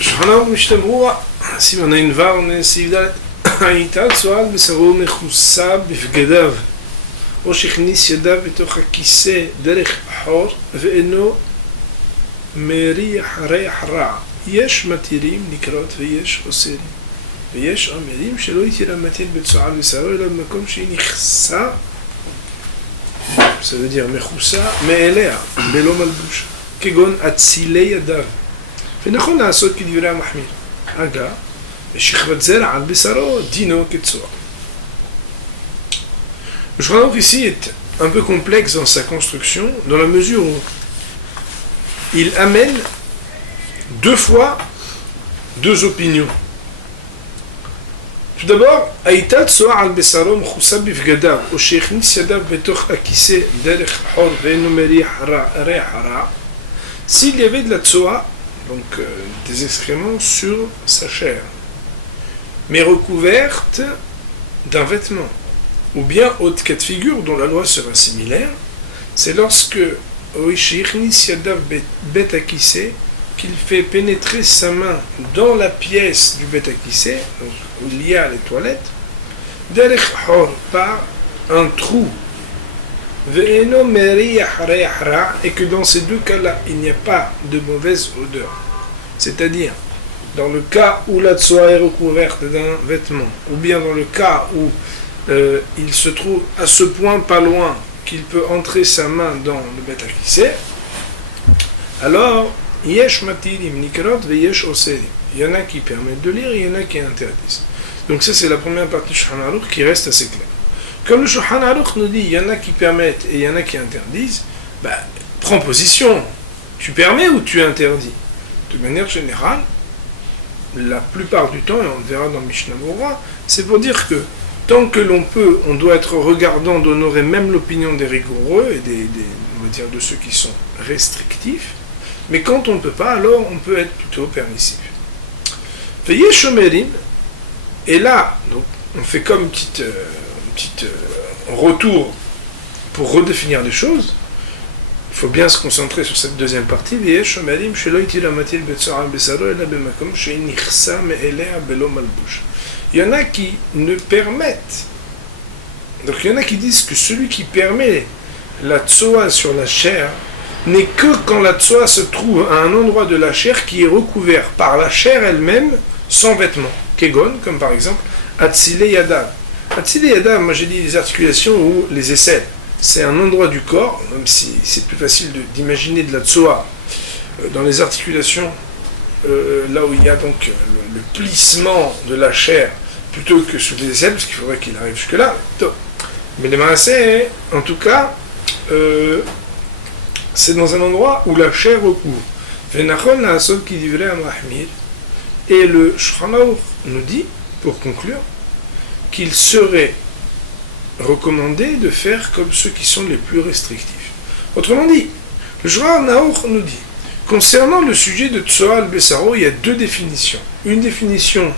Shana Mishtamrua, si on a une var, on est civil. Aïtal Soal Besaro Mechoussa Bifgedav. או שהכניס ידיו בתוך הכיסא דרך חור ואינו מריח ריח רע. יש מתירים לקרות ויש אוסרים. ויש אומרים שלא יתיר המטיל בצועה בשרו אלא במקום שהיא נכסה, ça veut dire מכוסה מאליה, בלא מלבוש, כגון אצילי ידיו. ונכון לעשות כדברי המחמיר. אגב, ושכבת זרע על בשרו דינו כצועה. Le Shulchan Aruch ici est un peu complexe dans sa construction, dans la mesure où il amène deux fois deux opinions. Tout d'abord, Aïtat Tsoa al Besaro Mchoussa Bifgadav, ou Sheikhnis Yadav Betoch Akise Derech Hor Ve'enu Merih Ra, s'il y avait de la Tsoa, donc des excréments sur sa chair, mais recouverte d'un vêtement, ou bien autre cas de figure dont la loi sera similaire, c'est lorsque qu'il fait pénétrer sa main dans la pièce du Bet Akissé, où il y a les toilettes, derech hor, par un trou, et que dans ces deux cas-là, il n'y a pas de mauvaise odeur. C'est-à-dire, dans le cas où la tsoa est recouverte d'un vêtement, ou bien dans le cas où il se trouve à ce point pas loin qu'il peut entrer sa main dans le Bet Akissé, alors yesh matirim nikrot ve yesh oserim. Il y en a qui permettent de lire, il y en a qui interdisent. Donc ça c'est la première partie du Shulchan Aruch qui reste assez claire. Comme le Shulchan Aruch nous dit, il y en a qui permettent et il y en a qui interdisent, prends position. Tu permets ou tu interdis? De manière générale, la plupart du temps, et on le verra dans Mishnah Berurah, c'est pour dire que tant que l'on peut, on doit être regardant d'honorer même l'opinion des rigoureux et on va dire de ceux qui sont restrictifs. Mais quand on ne peut pas, alors on peut être plutôt permissif. Veillez shomerim, et là, donc, on fait comme un petit retour pour redéfinir les choses. Il faut bien se concentrer sur cette deuxième partie. Veillez shomerim, shelo itira matil betzara besaro ela bemakom sheinichsa me'elea belo malbush. Il y en a qui ne permettent. Donc il y en a qui disent que celui qui permet la tsoa sur la chair n'est que quand la tsoa se trouve à un endroit de la chair qui est recouvert par la chair elle-même sans vêtements. Kegon, comme par exemple Atzile Yadav. Atzile Yadav, moi j'ai dit les articulations ou les aisselles. C'est un endroit du corps, même si c'est plus facile d'imaginer de la tsoa dans les articulations, là où il y a donc le plissement de la chair plutôt que sous les aisselles, parce qu'il faudrait qu'il arrive jusque-là. Mais les maaseh, en tout cas, c'est dans un endroit où la chair recouvre. Et le Shulchan Aruch nous dit, pour conclure, qu'il serait recommandé de faire comme ceux qui sont les plus restrictifs. Autrement dit, le Shulchan Aruch nous dit, concernant le sujet de Tsoa al-Besaro, il y a deux définitions. Une définition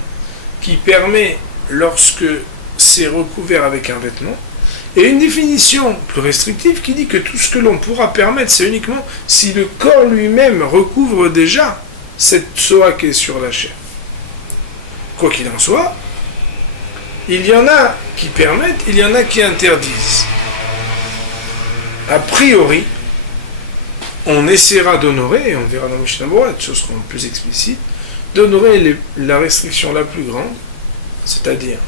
qui permet lorsque c'est recouvert avec un vêtement, et une définition plus restrictive qui dit que tout ce que l'on pourra permettre, c'est uniquement si le corps lui-même recouvre déjà cette Tsoa qui est sur la chair. Quoi qu'il en soit, il y en a qui permettent, il y en a qui interdisent. A priori, on essaiera d'honorer, et on verra dans Mishnah Berurah, les choses seront plus explicites, d'honorer la restriction la plus grande, c'est-à-dire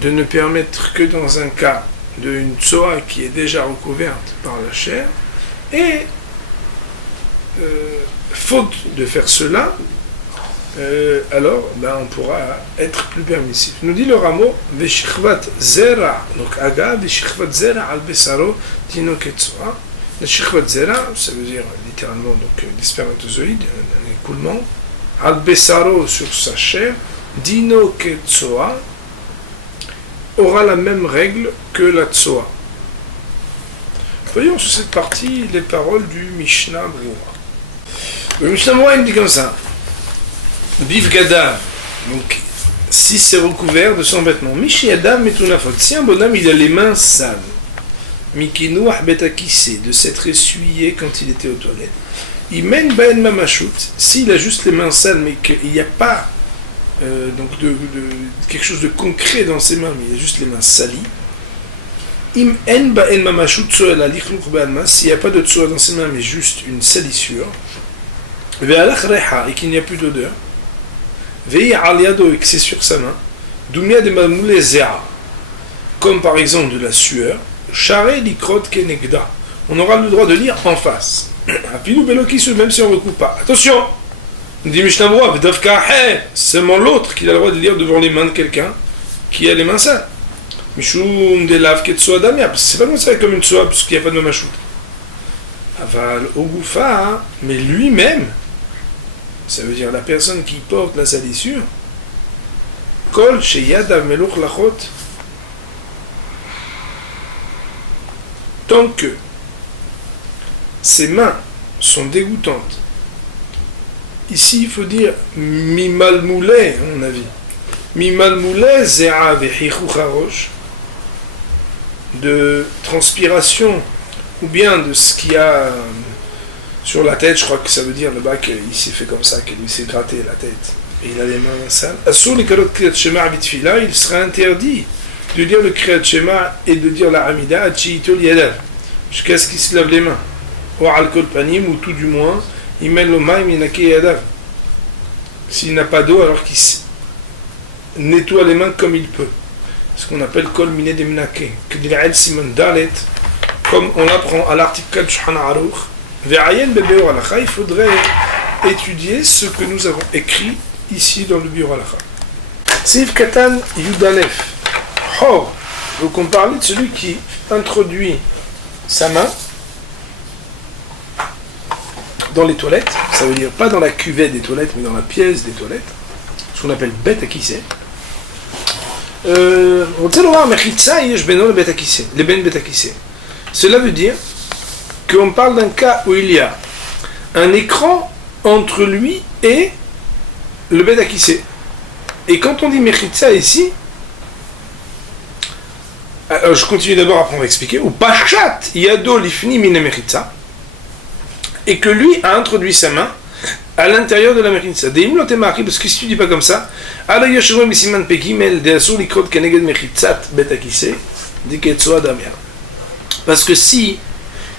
de ne permettre que dans un cas d'une tsoa qui est déjà recouverte par la chair, et faute de faire cela, alors on pourra être plus permissif. Nous dit le rameau, Veshichvat zera, donc aga, Veshichvat zera al besaro, tino ketsoa. Le Shichvat zera, ça veut dire littéralement donc, des spermatozoïdes, un écoulement, al besaro sur sa chair, dino ketsoa, aura la même règle que la tsoa. Voyons sur cette partie les paroles du Mishnah Berurah. Le Mishnah Berurah dit comme ça. Bif Gadav, donc si c'est recouvert de son vêtement. Mishi Adam metunafot. Si un bonhomme il a les mains sales, Mikinouah Bet Akissé, de s'être essuyé quand il était aux toilettes. Imen ben mamashut, s'il a juste les mains sales, mais qu'il n'y a pas donc de quelque chose de concret dans ses mains, mais il y a juste les mains salies. Im en ben mamashut tsoa la lichluch be'alma, s'il n'y a pas de tsoa dans ses mains, mais juste une salissure. Ve'alach reha, et qu'il n'y a plus d'odeur. Ve'i al yado, et que c'est sur sa main. Dumia de mamoule zera, comme par exemple de la sueur. Share likrot kenegda. On aura le droit de lire en face. Apilou belokis, même si on ne recoupe pas. Attention! On dit Mishnah Brura, c'est seulement l'autre qui a le droit de lire devant les mains de quelqu'un qui a les mains sales. Mishum de lav ketsoa damia, parce que c'est pas considéré comme une tsoa, puisqu'il n'y a pas de mamashut. Aval ogufa, mais lui-même, ça veut dire la personne qui porte la salissure, kol sheyadav meluch lachot, tant que ses mains sont dégoûtantes. Ici, il faut dire mimalmoulé, à mon avis. Mimalmoulé zera vechichuch harosh, de transpiration, ou bien de ce qu'il y a sur la tête. Je crois que ça veut dire là-bas qu'il s'est fait comme ça, qu'il s'est gratté la tête, et il a les mains sales. Asur les kalot kriyat shema abitfila, il sera interdit de dire le kriyat shema et de dire la hamida achiitol yadav, jusqu'à ce qu'il se lave les mains. Ou alcool panim, ou tout du moins, il mène le maïm inake yadav. S'il n'a pas d'eau, alors qu'il nettoie les mains comme il peut. Ce qu'on appelle kol miné de minake. Que dit la Simon Dalet, comme on l'apprend à l'article 4 Shulchan Aruch, ve'ayen bebeor halacha, il faudrait étudier ce que nous avons écrit ici dans le bureau halacha. Sif Katan Yudalef. Hor. Donc on parlait de celui qui introduit sa main dans les toilettes, ça veut dire pas dans la cuvette des toilettes, mais dans la pièce des toilettes, ce qu'on appelle bet akissé. Cela veut dire qu'on parle d'un cas où il y a un écran entre lui et le bet akissé. Et quand on dit mechitza ici, je continue d'abord, après on va expliquer, ou pachat yado lifni mine mechitza, et que lui a introduit sa main à l'intérieur de la mechitza. Parce que si tu dis pas comme ça, parce que si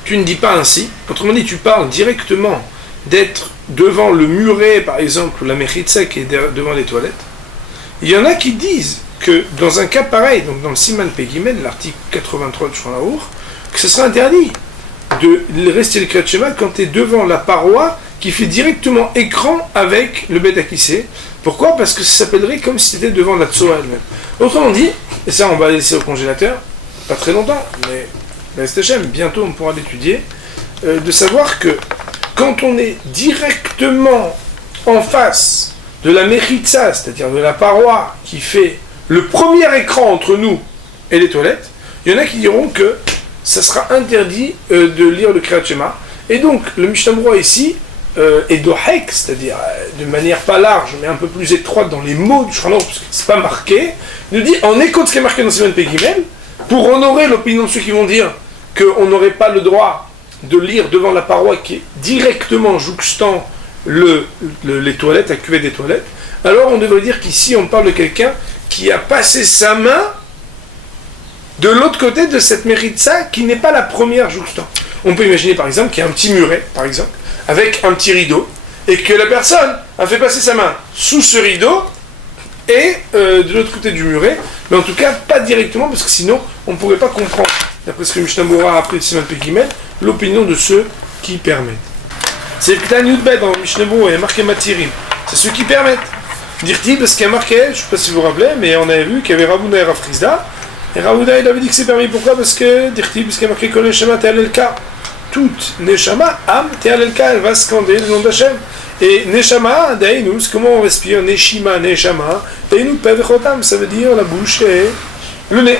tu ne dis pas ainsi, autrement dit, tu parles directement d'être devant le muret, par exemple, la mechitza qui est devant les toilettes, il y en a qui disent que dans un cas pareil, donc dans le Siman Pegimel, l'article 83 de Shulchan, que ce sera interdit de rester le Kriyat Shema quand tu es devant la paroi qui fait directement écran avec le Bet Akissé. Pourquoi ? Parce que ça s'appellerait comme si tu étais devant la Tsoa elle-même. Autrement dit, et ça on va laisser au congélateur, pas très longtemps, mais reste Hachem, bientôt on pourra l'étudier, de savoir que quand on est directement en face de la Mechitza, c'est-à-dire de la paroi qui fait le premier écran entre nous et les toilettes, il y en a qui diront que ça sera interdit de lire le Kriyat Shema. Et donc, le Mishnah Brura ici est dohek, c'est-à-dire de manière pas large, mais un peu plus étroite dans les mots du Shulchan Aruch, parce que c'est pas marqué, il nous dit, en écho de ce qui est marqué dans Siman Pegimel, pour honorer l'opinion de ceux qui vont dire qu'on n'aurait pas le droit de lire devant la paroi qui est directement jouxtant les toilettes, la cuvette des toilettes, alors on devrait dire qu'ici on parle de quelqu'un qui a passé sa main de l'autre côté de cette mechitza qui n'est pas la première jouxtant. On peut imaginer par exemple qu'il y a un petit muret, par exemple, avec un petit rideau, et que la personne a fait passer sa main sous ce rideau et de l'autre côté du muret, mais en tout cas pas directement, parce que sinon on ne pourrait pas comprendre, d'après ce que Mishnah Brura a appris de Siman Pegimel, l'opinion de ceux qui permettent. C'est le Ktan Yudbet dans Mishnah Brura, il y a marqué Matirim, c'est ceux qui permettent. Dire-t-il, parce qu'il y a marqué, je ne sais pas si vous vous rappelez, mais on avait vu qu'il y avait Ravuna et Rav Chizda. Et Ravuna, il avait dit que c'est permis. Pourquoi ? Parce que, dire-t-il, parce qu'il y a marqué que Neshama Te'alelka. Toute Neshama, Am Te'alelka, elle va scander le nom d'Hachem. Et Neshama, Dainus, comment on respire ? Neshima, Neshama, Dainu Pevechotam, ça veut dire la bouche et le nez.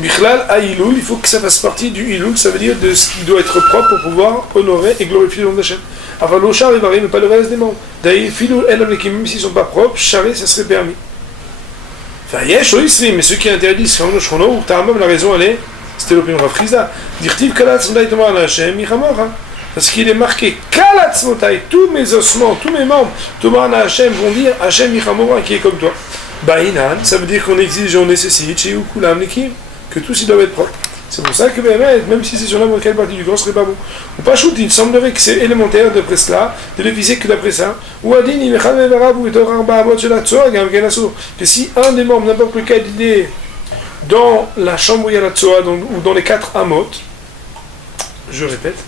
Bichlal, Aïloul, il faut que ça fasse partie du Iloul, ça veut dire de ce qui doit être propre pour pouvoir honorer et glorifier le nom d'Hachem. Avalo char et vari, mais pas le reste des membres. D'ailleurs, filou elam lekim, même s'ils ne sont pas propres, charé, ça serait permis. Enfin, yesh o isri, mais ceux qui interdisent, comme le shrono, ou Tarmam, la raison, elle est, c'était l'opinion de Rav Chizda. Dire-t-il, kalat, sandaï tomar la Hachem, michamora. Parce qu'il est marqué Kalatzmotai, tous mes ossements, tous mes membres, Tomarna Hachem vont dire Hachem Yichamora qui est comme toi. Baïnan, ça veut dire qu'on exige, on nécessite, chez Ukulam Nekim, que tous ils doivent être propres. C'est pour ça que même si c'est sur n'importe quelle partie du corps, ce serait pas bon. Ou pas shoot, il semblerait que c'est élémentaire d'après cela, de le viser que d'après ça. Ou Adin, que si un des membres, n'importe lequel, il est dans la chambre où il y a la tsoa, ou dans les 4 amot, je répète,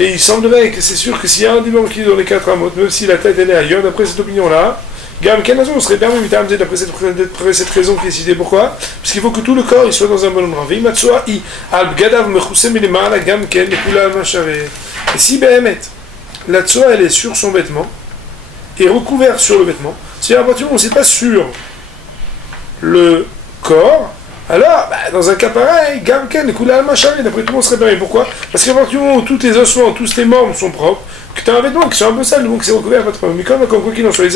et il semblerait que c'est sûr que s'il y a un des membres qui est dans les 4 amot, même si la tête elle est ailleurs, d'après cette opinion-là, Gam Kenazo serait permis d'après cette raison qui est citée. Pourquoi? Parce qu'il faut que tout le corps il soit dans un bon endroit. Et si Behemet, la tsoa elle est sur son vêtement, et recouverte sur le vêtement, si à partir du moment où c'est pas sur le corps, alors, dans un cas pareil, Gamken, d'après tout le monde serait permis. Pourquoi? Parce qu'à partir du moment où tous tes ossements, tous tes membres sont propres, que tu as un vêtement qui soit un peu sale, donc c'est recouvert, pas de problème. Mais comme quoi qu'il en soit, un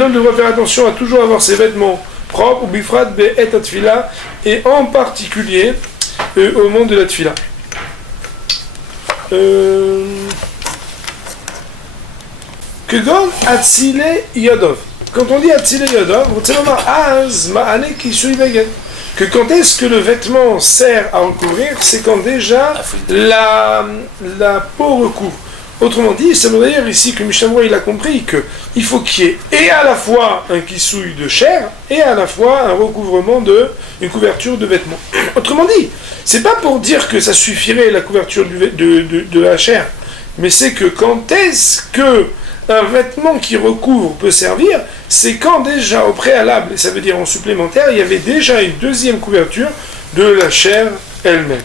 homme devrait faire attention à toujours avoir ses vêtements propres, ou bifrat be et atfila, et en particulier au moment de la tfila. Que gon atzile yadov. Quand on dit Atzile Yodov, que quand est-ce que le vêtement sert à recouvrir, c'est quand déjà la peau recouvre. Autrement dit, ça veut dire ici que Mishnah il a compris qu'il faut qu'il y ait et à la fois un kissouille de chair et à la fois un recouvrement une couverture de vêtements. Autrement dit, c'est pas pour dire que ça suffirait la couverture de la chair, mais c'est que quand est-ce que un vêtement qui recouvre peut servir, c'est quand déjà au préalable, et ça veut dire en supplémentaire, il y avait déjà une deuxième couverture de la chair elle-même.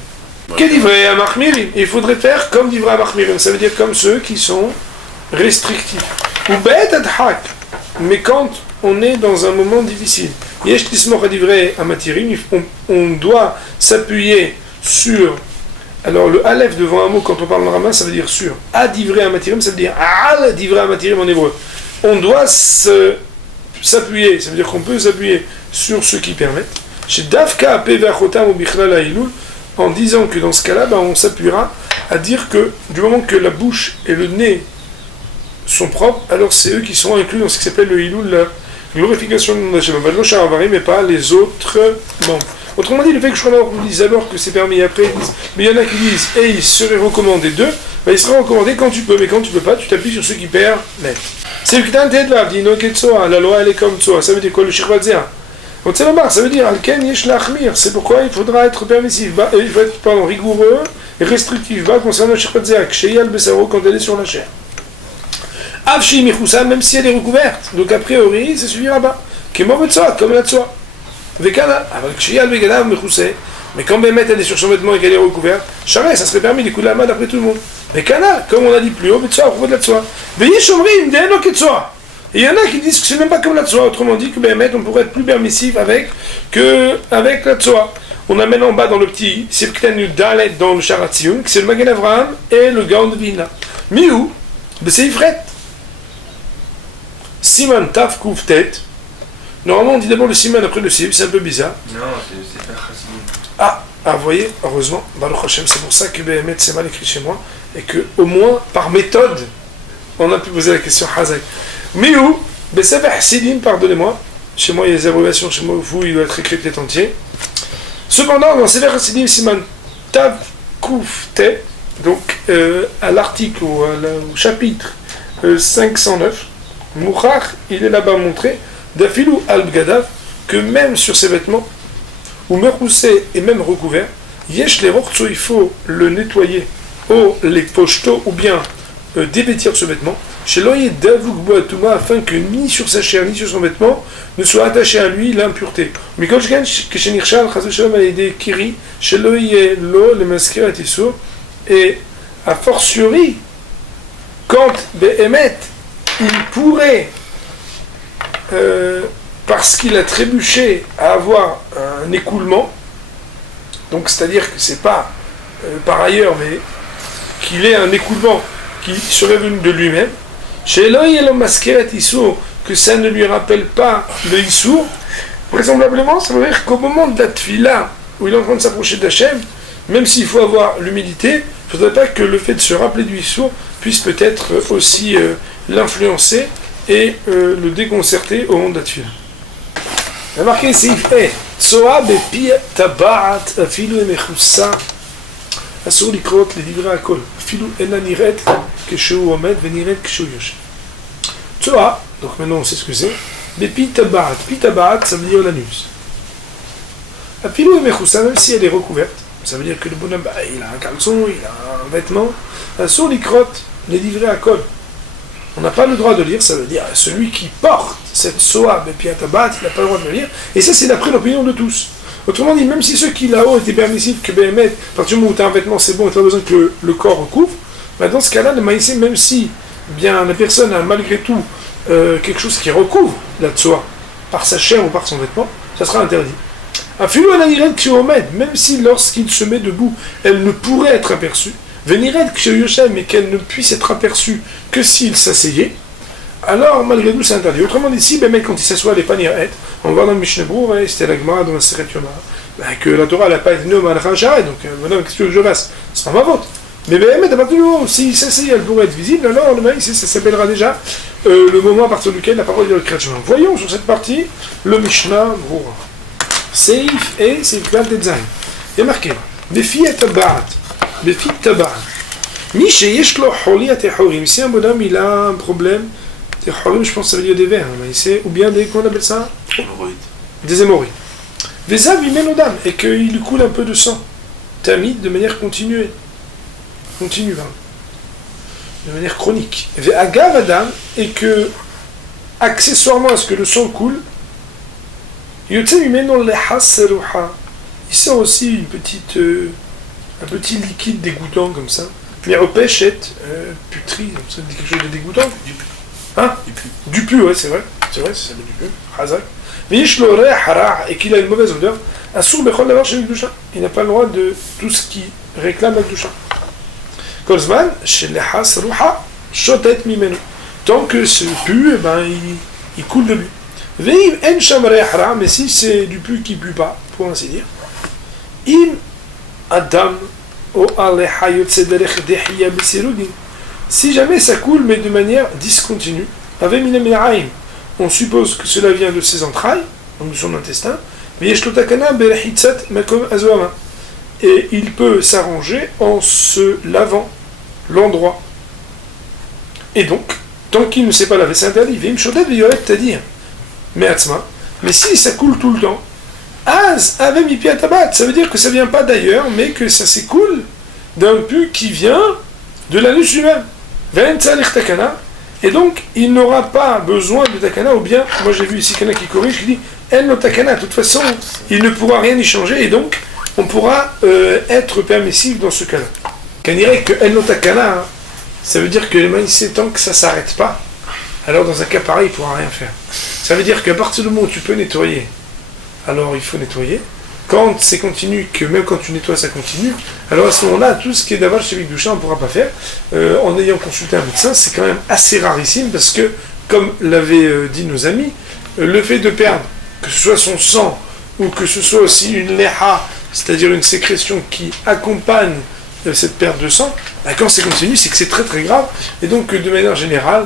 Qu'est divrei amachmirim? Il faudrait faire comme divrei amachmirim, ça veut dire comme ceux qui sont restrictifs. Ou bet adhak, mais quand on est dans un moment difficile. Yesh tismoch divrei amatirim, on doit s'appuyer sur. Alors le Aleph devant un mot quand on parle en Rama, ça veut dire sur. Adivrei amatirim, ça veut dire al divrei amatirim en hébreu. On doit s'appuyer, ça veut dire qu'on peut s'appuyer sur ce qui permettent. Chez Davka Pevachotam ou Bichlal Ailul, en disant que dans ce cas-là, on s'appuiera à dire que du moment que la bouche et le nez sont propres, alors c'est eux qui sont inclus dans ce qui s'appelle le Ilul, la glorification de Hashem. Mais pas les autres membres. Autrement dit, le fait que je dise alors que c'est permis, après ils disent, mais il y en a qui disent, et il serait recommandé d'eux, il serait recommandé quand tu peux, mais quand tu peux pas, tu t'appuies sur ceux qui permettent. C'est le K'tan Tedvav, dit Noketsoa, la loi elle est comme Tsoa, ça veut dire quoi le Shirvadzéa? Ça veut dire Alken Yesh Lachmir, c'est pourquoi il faudra être permissif, il faut être rigoureux et restrictif concernant le Shirvadzéa, Ksheyal Besaro quand elle est sur la chair. Avshi Michoussa, même si elle est recouverte, donc a priori, ça suffira pas. Kemovetsoa, comme la Tsoa. Vekana, mais quand Bémet elle est sur son vêtement et qu'elle est recouverte, Charé, ça serait permis d'écouter la main d'après tout le monde. Vekana, comme on a dit plus haut, Betsoa, à propos de la Tsoa. Veyishomrim, Deno Ketsoa. Et il y en a qui disent que c'est même pas comme la Tsoa, autrement dit que Bémet, on pourrait être plus permissif avec la Tsoa. On amène en bas dans le petit Sifktanu Dalet dans le Sharatzion, que c'est le Magen Avraham et le Gaon de Vina. Miou, Beseifret. Siman Taf Kouftet. Normalement, on dit d'abord le siman après le sib, c'est un peu bizarre. Non, c'est pas Chassidim. Vous voyez, heureusement, Baruch Hashem, c'est pour ça que Béhémet c'est mal écrit chez moi, et que au moins, par méthode, on a pu poser la question Hazak. Miou, Bessefer Chassidim, pardonnez-moi, chez moi il y a des abréviations, chez moi vous il doit être écrit peut-être entier. Cependant, dans Sefer Chassidim, siman Tav Koufte, donc à l'article ou au chapitre 509, Mouchach, il est là-bas montré. D'afilou al-Bgadav, que même sur ses vêtements, ou meroussé et même recouvert, yesh les rortso, il faut le nettoyer, ou les pochetos, ou bien dévêtir ce vêtement, chez l'oyer d'avoukboatouma, afin que ni sur sa chair ni sur son vêtement ne soit attaché à lui l'impureté. Mikolchgan, keshenirchal, chazoshalom al-ede kiri, chez l'oyer lo, le masker et tissot, et a fortiori, quand Behemet, il pourrait parce qu'il a trébuché à avoir un écoulement, donc c'est-à-dire que c'est pas par ailleurs, mais qu'il ait un écoulement qui serait venu de lui-même, chez Eloï et Maskeret Issour, que ça ne lui rappelle pas le Issour, vraisemblablement, ça veut dire qu'au moment de la Tfila, où il est en train de s'approcher d'Hachem, même s'il faut avoir l'humilité, ne faudrait pas que le fait de se rappeler du Issour puisse peut-être aussi l'influencer et le déconcerter au moment de la tefila. Il y a marqué ici, Tsoa bepi tabaat afilu emechoussa asur likrot לדברי הכל אפילו אינה נראית כשהוא עומד ונראית כשהוא יושב. Tsoa, donc maintenant on sait ce que c'est, bepi tabaat, pi tabaat ça veut dire l'anus. Afilu emechoussa, même si elle est recouverte, ça veut dire que le bonhomme il a un caleçon, il a un vêtement, asur likrot לדברי הכל. On n'a pas le droit de lire, ça veut dire celui qui porte cette soa bepi tabaat, il n'a pas le droit de le lire, et ça c'est d'après l'opinion de tous. Autrement dit, même si ceux qui là-haut étaient permissifs que Béhémet, à partir du moment où tu as un vêtement, c'est bon, et tu n'as pas besoin que le corps recouvre, bah dans ce cas-là, le maïsé, même si bien la personne a malgré tout quelque chose qui recouvre la tsoa, par sa chair ou par son vêtement, ça sera interdit. Un filou ananired kshiomed, même si lorsqu'il se met debout, elle ne pourrait être aperçue, venired kshiyoshem, mais qu'elle ne puisse être aperçue que s'il s'asseyait, alors malgré tout c'est interdit. Autrement dit, si Béhémet, quand il s'assoit, les panières, on va dans le Mishnah Berurah, c'était la Gemara dans la Seret Yoma, que la Torah n'a pas été nommée à la Racharet, donc madame, qu'est-ce que je fasse? C'est pas ma faute. Mais Béhémet, à partir du moment où s'il s'asseyait, elle pourrait être visible, alors le maïs, ça s'appellera déjà le moment à partir duquel la parole est le Kriyat. Voyons sur cette partie le Mishnah Berurah. Seif et Seif Gal Tetzain. Il y a marqué Befi et Tabaat. Befi Tabaat. Mi sheyesh lo holi atehorim. Si un bonhomme il a un problème, tehorim, je pense que ça veut dire des vers, ou bien des, qu'on appelle ça? Des hémorroïdes. Vezav imenodam, et qu'il lui coule un peu de sang. Tamid, de manière continue, de manière chronique. Ve'agav adam, et que, accessoirement à ce que le sang coule, yotzem imeno leha seruha. Il sort aussi un petit liquide dégoûtant comme ça. Mais au pêchet, putri, ça dit quelque chose de dégoûtant. Du pu. Hein? Du pu, ouais, c'est vrai, ça s'appelle du pu. Hazak. Et qu'il a une mauvaise odeur, il n'a pas le droit de tout ce qui réclame la Kedusha. Kolzman, tant que ce pu, il coule de lui. Mais si c'est du pu qui ne pue pas, pour ainsi dire, im adam o si jamais ça coule, mais de manière discontinue, on suppose que cela vient de ses entrailles, donc de son intestin, et il peut s'arranger en se lavant l'endroit. Et donc, tant qu'il ne s'est pas lavé, c'est interdit. C'est-à-dire, mais si ça coule tout le temps, ça veut dire que ça ne vient pas d'ailleurs, mais que ça s'écoule d'un pu qui vient de l'anus lui-même. Et donc, il n'aura pas besoin de takana, ou bien, moi j'ai vu ici quelqu'un qui corrige, qui dit El no takana, de toute façon, il ne pourra rien y changer, et donc, on pourra être permissif dans ce cas-là. Qu'on dirait que El no takana, ça veut dire que les maïs, tant que ça ne s'arrête pas, alors dans un cas pareil, il ne pourra rien faire. Ça veut dire qu'à partir du moment où tu peux nettoyer, alors il faut nettoyer. Quand c'est continu, que même quand tu nettoies, ça continue, alors à ce moment-là, tout ce qui est d'aval chez Vikdusha, on ne pourra pas faire. En ayant consulté un médecin, c'est quand même assez rarissime, parce que, comme l'avaient dit nos amis, le fait de perdre, que ce soit son sang, ou que ce soit aussi une leha, c'est-à-dire une sécrétion qui accompagne cette perte de sang, quand c'est continu, c'est que c'est très très grave, et donc de manière générale,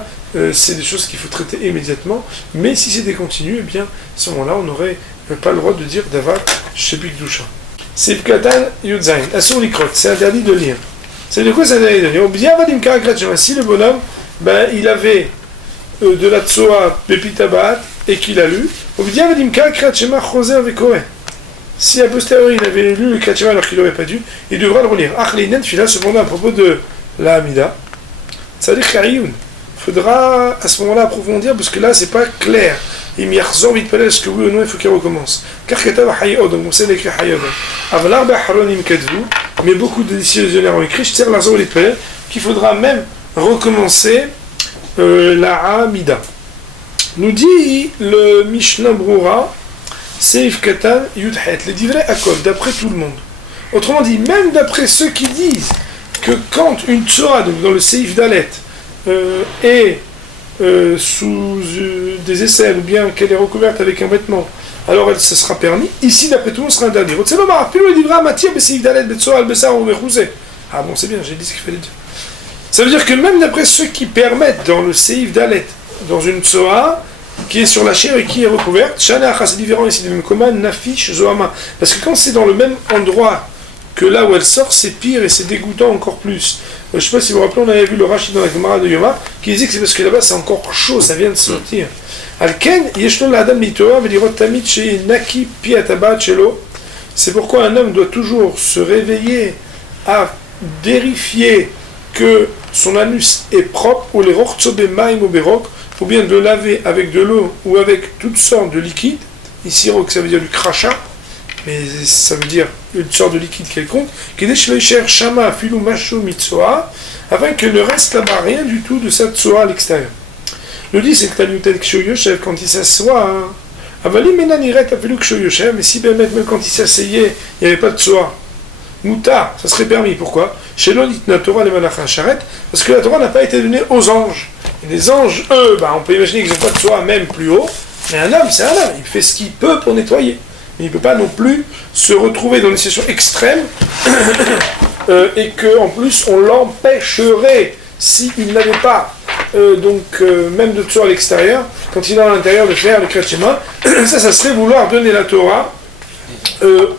c'est des choses qu'il faut traiter immédiatement, mais si c'était continu, eh bien, à ce moment-là, on n'aurait pas le droit de dire d'aval chez Bikdusha. C'est Katan Yudzain, Asur Likrot, c'est interdit de lire. C'est de quoi c'est interdit de lire? Si le bonhomme, il avait de la tsoa pepitabat et qu'il a lu, si a posteriori il avait lu le Kriyat alors qu'il n'aurait pas dû, il devra le relire. Cependant, à propos de la Hamida, ça veut dire qu'il faudra à ce moment-là approfondir, parce que là, c'est pas clair. Il m'y ressort vite est-ce que oui ou non il faut qu'il recommence. Car donc on sait l'écrire Hayod. Mais beaucoup de décisionnaires ont écrit qu'il faudra même recommencer la Hamida. Nous dit le Mishnah Berurah, Seif Katan Yudhet, les divrei Akol, d'après tout le monde. Autrement dit, même d'après ceux qui disent que quand une Torah, donc dans le Seif Dalet, est sous des aisselles, ou bien qu'elle est recouverte avec un vêtement, alors elle se sera permis. Ici, d'après tout le monde, sera interdit. Ah bon, c'est bien, j'ai dit ce qu'il fallait dire. Ça veut dire que même d'après ceux qui permettent dans le Seif Dalet, dans une Tsoa, qui est sur la chair et qui est recouverte, Shana, c'est différent ici de même comment, Nafish, Zohama. Parce que quand c'est dans le même endroit que là où elle sort, c'est pire et c'est dégoûtant encore plus. Je ne sais pas si vous vous rappelez, on avait vu le Rachid dans la Gemara de Yoma, qui disait que c'est parce que là-bas c'est encore chaud, ça vient de sortir. Alken, Yeshlo l'Adam Mitoa, Vedirot Tamit, chez Naki, Piatabat, Chelo. C'est pourquoi un homme doit toujours se réveiller à vérifier que son anus est propre, ou les rochtsobe maim ou berok, ou bien de laver avec de l'eau ou avec toutes sortes de liquides. Ici, rok, ça veut dire du crachat, mais ça veut dire une sorte de liquide quelconque, qui déchire shama filou macho mitsoa, afin que ne reste là-bas rien du tout de cette tsoa à l'extérieur. Le dit, c'est que Tanutel Kshoyoshev, quand il s'assoit, Avali menaniret apelu Kshoyoshev, mais si même quand il s'asseyait, il n'y avait pas de tsoa. Mouta, ça serait permis. Pourquoi? Chez l'on dit la Torah les malachim charet, parce que la Torah n'a pas été donnée aux anges. Et les anges, eux, on peut imaginer qu'ils n'ont pas de soi même plus haut, mais un homme, c'est un homme, il fait ce qu'il peut pour nettoyer. Mais il ne peut pas non plus se retrouver dans une situation extrême et qu'en plus on l'empêcherait, s'il n'avait pas même de tsoa à l'extérieur, quand il est à l'intérieur de faire le Kriyat ça serait vouloir donner la Torah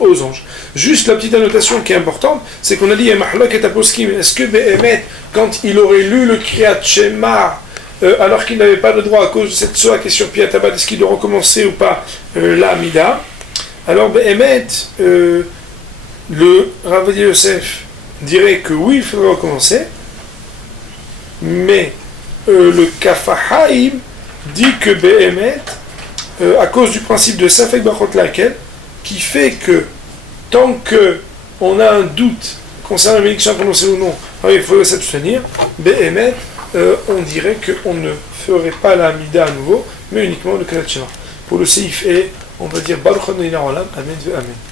aux anges. Juste la petite annotation qui est importante, c'est qu'on a dit est-ce que Behemet, quand il aurait lu le Kriyat Shema alors qu'il n'avait pas le droit à cause de cette soie qui est sur Piatabat, est-ce qu'il doit recommencer ou pas la Amida? Alors Behemet, le Rav Yosef dirait que oui, il faudrait recommencer, mais le Kafahaim dit que Behemet, à cause du principe de Safek Bachot Lakel, qui fait que tant qu'on a un doute concernant la bénédiction prononcée ou non, alors il faudrait s'abstenir, Behemet, on dirait qu'on ne ferait pas la Amida à nouveau, mais uniquement le Kriyat Shema. Pour le Seif et on va dire Baruch Adonai Olam, Amen ve Amen.